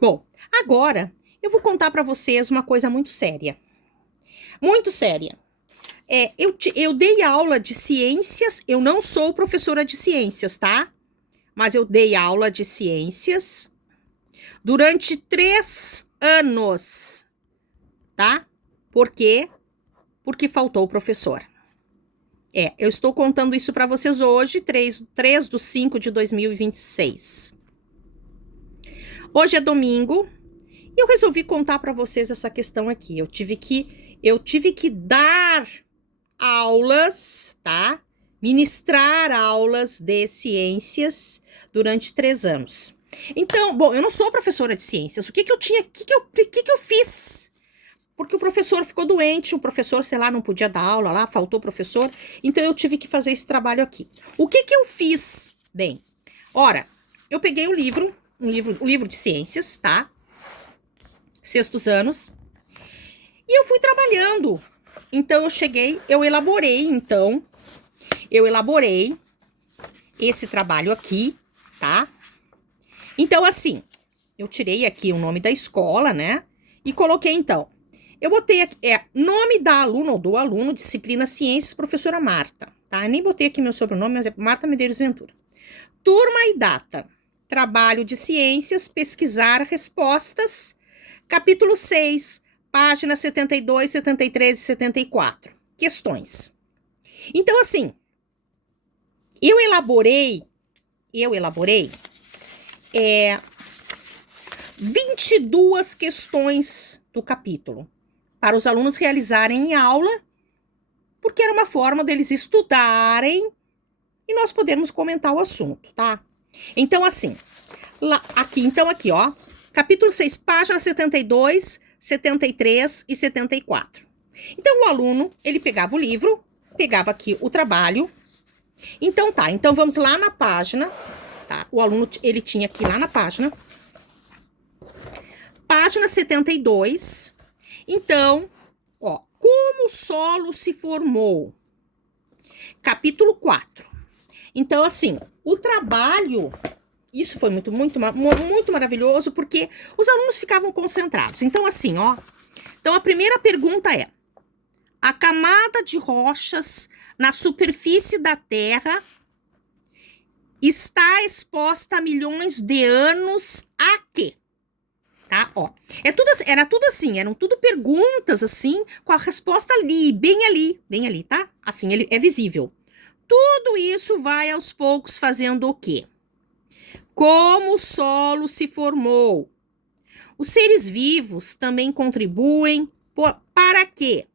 Bom, agora eu vou contar para vocês uma coisa muito séria. Muito séria. Eu dei aula de ciências, eu não sou professora de ciências, tá? Mas eu dei aula de ciências durante 3 anos, tá? Por quê? Porque faltou o professor. Eu estou contando isso para vocês hoje, 3/5/2026. Hoje é domingo e eu resolvi contar para vocês essa questão aqui. Eu tive que dar aulas, tá? Ministrar aulas de ciências durante 3 anos. Então, bom, eu não sou professora de ciências. O que que eu fiz? Porque o professor ficou doente, o professor, sei lá, não podia dar aula lá, faltou o professor, então eu tive que fazer esse trabalho aqui. O que que eu fiz? Bem, ora, eu peguei o livro de ciências, tá? Sextos anos, e eu fui trabalhando. Então eu elaborei esse trabalho aqui, tá? Então, assim, eu tirei aqui o nome da escola, né? E coloquei, então, eu botei aqui, nome da aluna ou do aluno, disciplina Ciências, professora Marta, tá? Eu nem botei aqui meu sobrenome, mas é Marta Medeiros Ventura. Turma e data. Trabalho de ciências, pesquisar respostas. Capítulo 6, páginas 72, 73 e 74. Questões. Então, assim, eu elaborei 22 questões do capítulo para os alunos realizarem em aula, porque era uma forma deles estudarem e nós podemos comentar o assunto, tá? Então, assim, aqui, ó, capítulo 6, páginas 72, 73 e 74. Então, o aluno, ele pegava o livro, pegava aqui o trabalho. Então, tá, então vamos lá na página, tá? O aluno, ele tinha aqui lá na página 72. Então, ó, como o solo se formou? Capítulo 4. Então, assim, o trabalho, isso foi muito, muito, muito maravilhoso, porque os alunos ficavam concentrados. Então, assim, ó, então a primeira pergunta é: a camada de rochas na superfície da Terra está exposta a milhões de anos a quê? Tá, ó. Era tudo assim, eram tudo perguntas assim, com a resposta bem ali, tá? Assim, ele é visível. Tudo isso vai aos poucos fazendo o quê? Como o solo se formou? Os seres vivos também contribuem para quê?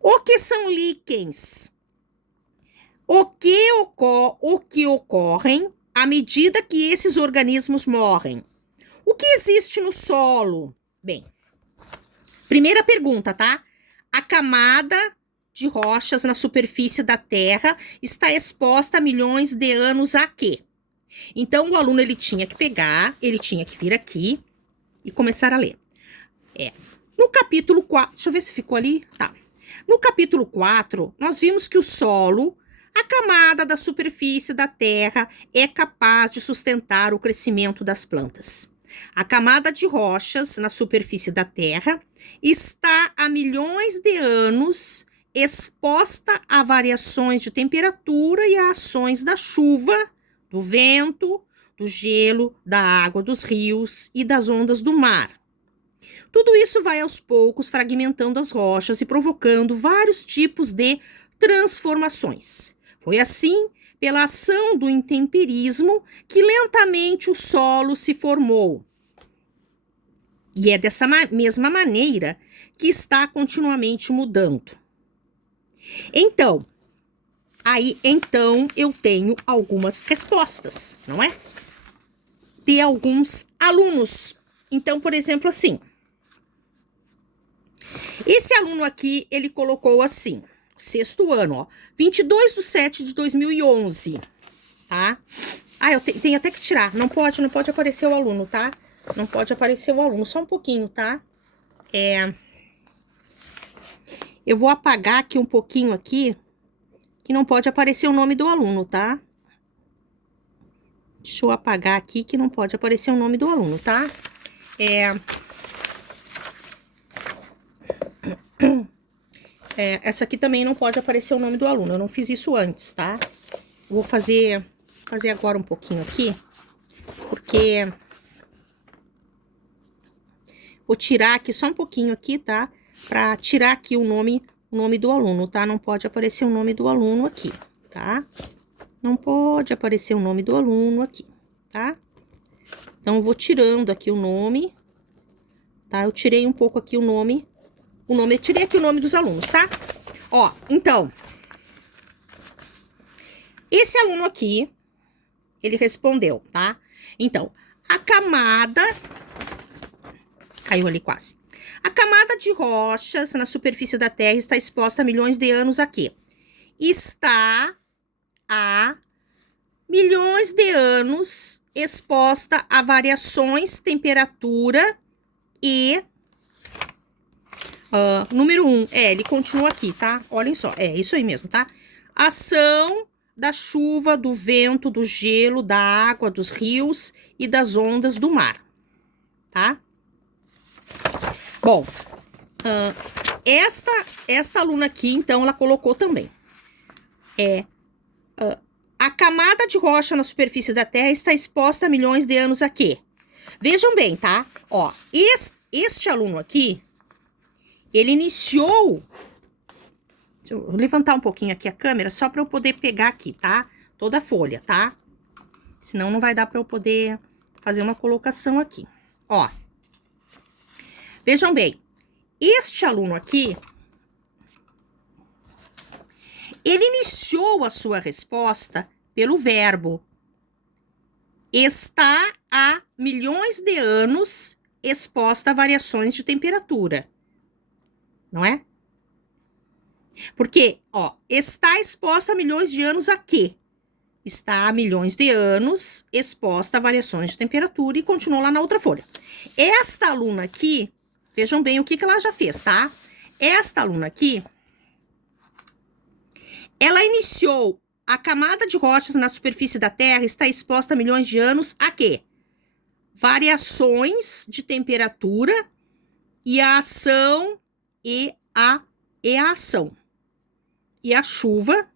O que são líquens? O que ocorrem à medida que esses organismos morrem? O que existe no solo? Bem, primeira pergunta, tá? A camada de rochas na superfície da Terra está exposta a milhões de anos a quê? Então, o aluno, ele tinha que vir aqui e começar a ler. No capítulo 4, deixa eu ver se ficou ali. Tá. No capítulo 4, nós vimos que o solo, a camada da superfície da Terra, é capaz de sustentar o crescimento das plantas. A camada de rochas na superfície da Terra está há milhões de anos exposta a variações de temperatura e a ações da chuva, do vento, do gelo, da água dos rios e das ondas do mar. Tudo isso vai aos poucos fragmentando as rochas e provocando vários tipos de transformações. Foi assim, pela ação do intemperismo, que lentamente o solo se formou. E é dessa mesma maneira que está continuamente mudando. Então, eu tenho algumas respostas, não é? De alguns alunos. Então, por exemplo, assim, esse aluno aqui, ele colocou assim, sexto ano, ó, 22/7/2011, tá? Eu tenho até que tirar, não pode aparecer o aluno, tá? Não pode aparecer o aluno, só um pouquinho, tá? Eu vou apagar aqui um pouquinho aqui, que não pode aparecer o nome do aluno, tá? Deixa eu apagar aqui que não pode aparecer o nome do aluno, tá? Essa aqui também não pode aparecer o nome do aluno. Eu não fiz isso antes, tá? Vou fazer agora um pouquinho aqui, porque vou tirar aqui só um pouquinho aqui, tá? Pra tirar aqui o nome do aluno, tá? Não pode aparecer o nome do aluno aqui, tá? Não pode aparecer o nome do aluno aqui, tá? Então, eu vou tirando aqui o nome, tá? Eu tirei um pouco aqui o nome, eu tirei aqui o nome dos alunos, tá? Ó, então, esse aluno aqui, ele respondeu, tá? Então, a camada, caiu ali quase. A camada de rochas na superfície da Terra está exposta há milhões de anos a quê? Está há milhões de anos exposta a variações, temperatura e... número 1, ele continua aqui, tá? Olhem só, isso aí mesmo, tá? Ação da chuva, do vento, do gelo, da água, dos rios e das ondas do mar, tá? Bom, esta aluna aqui, então, ela colocou também. A camada de rocha na superfície da Terra está exposta há milhões de anos a quê? Vejam bem, tá? Ó, este aluno aqui, ele iniciou... Deixa eu levantar um pouquinho aqui a câmera, só para eu poder pegar aqui, tá? Toda a folha, tá? Senão não vai dar para eu poder fazer uma colocação aqui. Ó, vejam bem, este aluno aqui, ele iniciou a sua resposta pelo verbo. Está há milhões de anos exposta a variações de temperatura. Não é? Porque, ó, está exposta a milhões de anos a quê? Está há milhões de anos exposta a variações de temperatura e continuou lá na outra folha. Esta aluna aqui, vejam bem o que ela já fez, tá? Esta aluna aqui, ela iniciou a camada de rochas na superfície da Terra está exposta a milhões de anos a quê? Variações de temperatura e a ação e a ação. E a chuva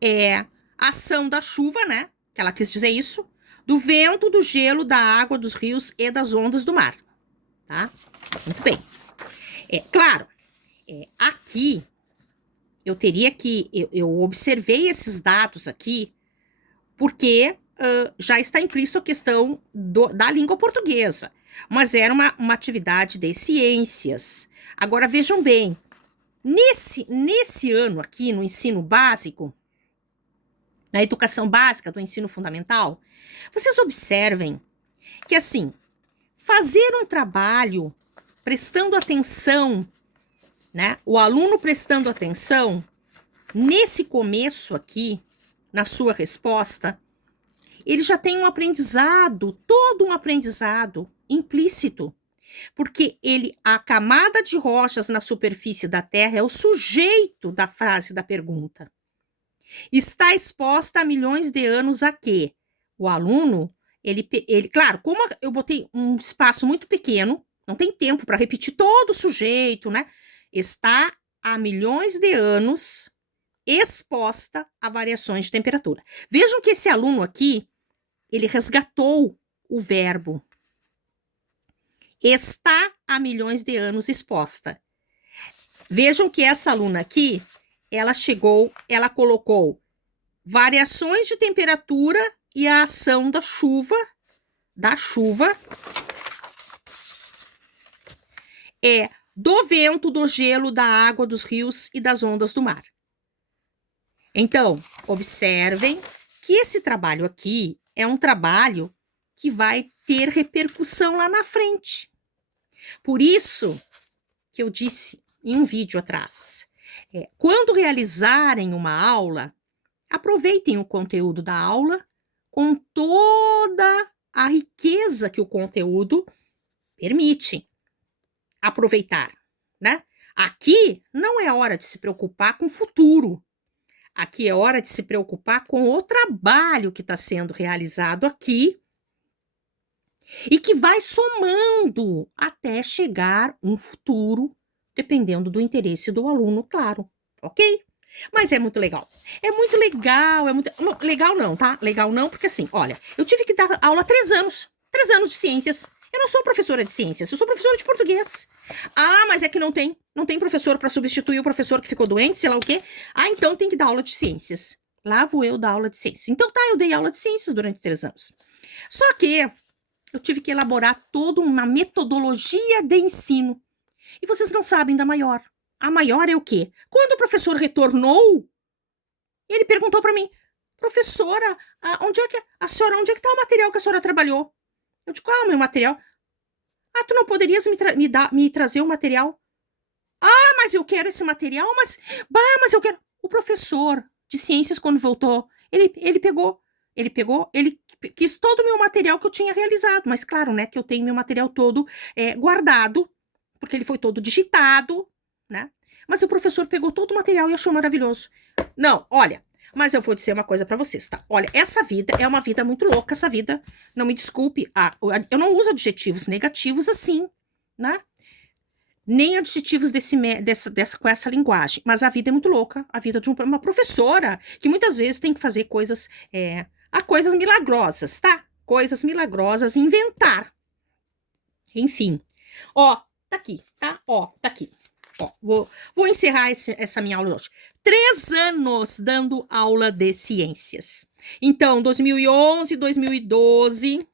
é a ação da chuva, né? Que ela quis dizer isso. Do vento, do gelo, da água, dos rios e das ondas do mar. Tá? Muito bem. Claro, aqui eu teria que... Eu observei esses dados aqui porque já está implícito a questão da língua portuguesa. Mas era uma atividade de ciências. Agora, vejam bem, nesse ano aqui, no ensino básico, na educação básica do ensino fundamental, vocês observem que, assim, fazer um trabalho prestando atenção, né? O aluno prestando atenção, nesse começo aqui, na sua resposta, ele já tem um aprendizado, todo um aprendizado implícito. Porque a camada de rochas na superfície da Terra é o sujeito da frase da pergunta. Está exposta há milhões de anos a quê? O aluno, ele claro, como eu botei um espaço muito pequeno, não tem tempo para repetir todo o sujeito, né? Está há milhões de anos exposta a variações de temperatura. Vejam que esse aluno aqui, ele resgatou o verbo. Está há milhões de anos exposta. Vejam que essa aluna aqui, ela colocou variações de temperatura e a ação da chuva, do vento, do gelo, da água, dos rios e das ondas do mar. Então, observem que esse trabalho aqui é um trabalho que vai ter repercussão lá na frente. Por isso que eu disse em um vídeo atrás, quando realizarem uma aula, aproveitem o conteúdo da aula com toda a riqueza que o conteúdo permite aproveitar, né? Aqui não é hora de se preocupar com o futuro. Aqui é hora de se preocupar com o trabalho que está sendo realizado aqui e que vai somando até chegar um futuro, dependendo do interesse do aluno, claro, ok? Mas é muito legal. É muito legal, é muito. Não, legal não, tá? Legal não, porque assim, olha, eu tive que dar aula há 3 anos. 3 anos de ciências. Eu não sou professora de ciências, eu sou professora de português. Ah, mas é que não tem professor para substituir o professor que ficou doente, sei lá o quê. Ah, então tem que dar aula de ciências. Lá vou eu dar aula de ciências. Então tá, eu dei aula de ciências durante 3 anos. Só que eu tive que elaborar toda uma metodologia de ensino. E vocês não sabem da maior. A maior é o quê? Quando o professor retornou, ele perguntou para mim, professora, onde é que onde é que tá o material que a senhora trabalhou? Eu digo, qual é o meu material? Ah, tu não poderias me trazer o material? Ah, mas eu quero esse material, mas eu quero. O professor de ciências, quando voltou, ele quis todo o meu material que eu tinha realizado, mas claro, né, que eu tenho meu material todo guardado, porque ele foi todo digitado, né? Mas o professor pegou todo o material e achou maravilhoso. Não, olha, mas eu vou dizer uma coisa pra vocês, tá? Olha, essa vida é uma vida muito louca, essa vida, não me desculpe, eu não uso adjetivos negativos assim, né? Nem adjetivos com essa linguagem, mas a vida é muito louca, a vida de uma professora, que muitas vezes tem que fazer coisas, coisas milagrosas, tá? Coisas milagrosas, inventar. Enfim, ó, tá aqui, tá? Ó, tá aqui. Ó, vou encerrar essa minha aula hoje. 3 anos dando aula de ciências. Então, 2011, 2012,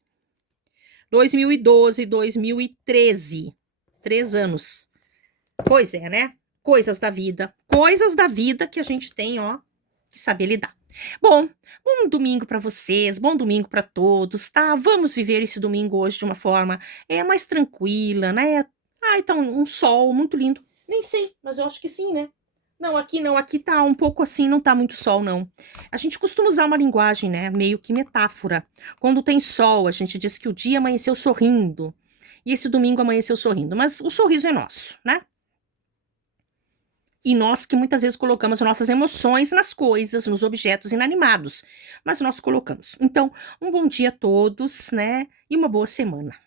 2013. 3 anos. Pois é, né? Coisas da vida. Coisas da vida que a gente tem, ó, que saber lidar. Bom domingo para vocês, bom domingo para todos, tá? Vamos viver esse domingo hoje de uma forma mais tranquila, né? Ah, então um sol muito lindo. Nem sei, mas eu acho que sim, né? Não, aqui tá um pouco assim, não tá muito sol, não. A gente costuma usar uma linguagem, né, meio que metáfora. Quando tem sol, a gente diz que o dia amanheceu sorrindo. E esse domingo amanheceu sorrindo, mas o sorriso é nosso, né? E nós que muitas vezes colocamos nossas emoções nas coisas, nos objetos inanimados, mas nós colocamos. Então, um bom dia a todos, né? E uma boa semana.